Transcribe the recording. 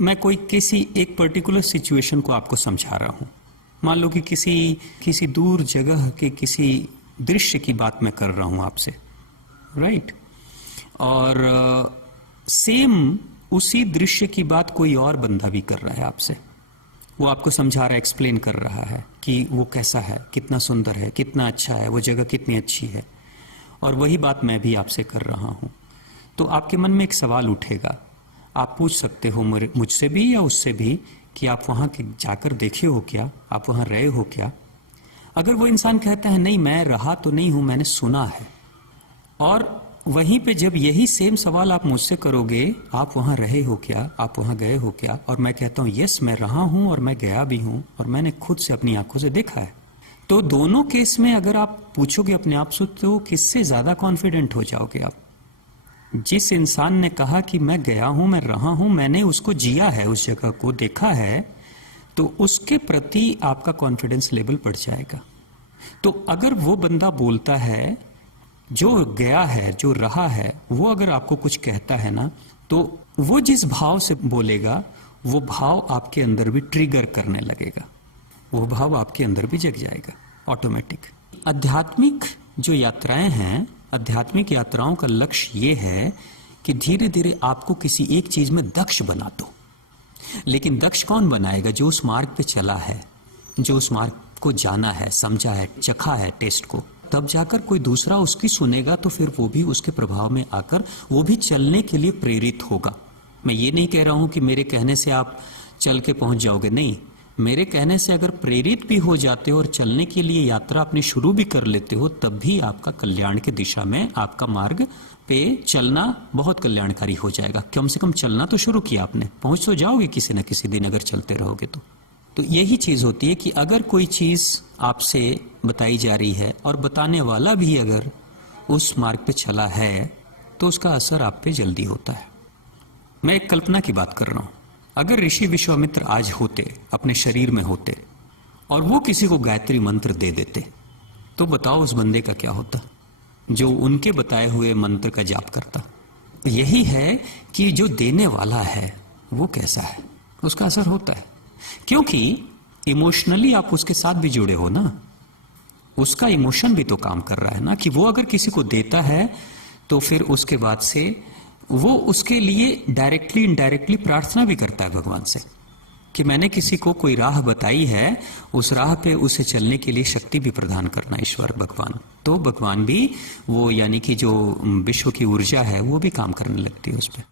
मैं कोई किसी एक पर्टिकुलर सिचुएशन को आपको समझा रहा हूं। मान लो कि किसी दूर जगह के किसी दृश्य की बात मैं कर रहा हूं आपसे, राइट? और सेम उसी दृश्य की बात कोई और बंदा भी कर रहा है आपसे। वो आपको समझा रहा है, एक्सप्लेन कर रहा है कि वो कैसा है, कितना सुंदर है, कितना अच्छा है, वो जगह कितनी अच्छी है। और वही बात मैं भी आपसे कर रहा हूं। तो आपके मन में एक सवाल उठेगा, आप पूछ सकते हो मुझसे भी या उससे भी कि आप वहां जाकर देखे हो क्या, आप वहां रहे हो क्या? अगर वो इंसान कहता है नहीं मैं रहा तो नहीं हूं, मैंने सुना है, और वहीं पे जब यही सेम सवाल आप मुझसे करोगे, आप वहां रहे हो क्या, आप वहां गए हो क्या, और मैं कहता हूं यस मैं रहा हूं और मैं गया भी हूं और मैंने खुद से अपनी आंखों से देखा है, तो दोनों केस में अगर आप पूछोगे अपने आप से तो किससे ज्यादा कॉन्फिडेंट हो जाओगे आप? जिस इंसान ने कहा कि मैं गया हूं, मैं रहा हूं, मैंने उसको जिया है, उस जगह को देखा है, तो उसके प्रति आपका कॉन्फिडेंस लेवल बढ़ जाएगा। तो अगर वो बंदा बोलता है, जो गया है, जो रहा है, वो अगर आपको कुछ कहता है ना, तो वो जिस भाव से बोलेगा वो भाव आपके अंदर भी ट्रिगर करने लगेगा, वो भाव आपके अंदर भी जग जाएगा ऑटोमेटिक। आध्यात्मिक जो यात्राएं हैं, आध्यात्मिक यात्राओं का लक्ष्य ये है कि धीरे धीरे आपको किसी एक चीज में दक्ष बना दो। लेकिन दक्ष कौन बनाएगा? जो उस मार्ग पे चला है, जो उस मार्ग को जाना है, समझा है, चखा है टेस्ट को। तब जाकर कोई दूसरा उसकी सुनेगा तो फिर वो भी उसके प्रभाव में आकर वो भी चलने के लिए प्रेरित होगा। मैं ये नहीं कह रहा हूं कि मेरे कहने से आप चल के पहुंच जाओगे, नहीं। मेरे कहने से अगर प्रेरित भी हो जाते हो और चलने के लिए यात्रा अपनी शुरू भी कर लेते हो, तब भी आपका कल्याण की दिशा में, आपका मार्ग पे चलना बहुत कल्याणकारी हो जाएगा। कम से कम चलना तो शुरू किया आपने, पहुंच तो जाओगे किसी न किसी दिन अगर चलते रहोगे तो यही चीज होती है कि अगर कोई चीज आपसे बताई जा रही है और बताने वाला भी अगर उस मार्ग पे चला है, तो उसका असर आप पे जल्दी होता है। मैं एक कल्पना की बात कर रहा हूं। अगर ऋषि विश्वामित्र आज होते, अपने शरीर में होते, और वो किसी को गायत्री मंत्र दे देते, तो बताओ उस बंदे का क्या होता, जो उनके बताए हुए मंत्र का जाप करता। यही है कि जो देने वाला है वो कैसा है, उसका असर होता है। क्योंकि इमोशनली आप उसके साथ भी जुड़े हो ना, उसका इमोशन भी तो काम कर रहा है ना, कि वो अगर किसी को देता है तो फिर उसके बाद से वो उसके लिए डायरेक्टली इनडायरेक्टली प्रार्थना भी करता है भगवान से कि मैंने किसी को कोई राह बताई है, उस राह पे उसे चलने के लिए शक्ति भी प्रदान करना ईश्वर भगवान। तो भगवान भी वो, यानी कि जो विश्व की ऊर्जा है, वो भी काम करने लगती है उस पर।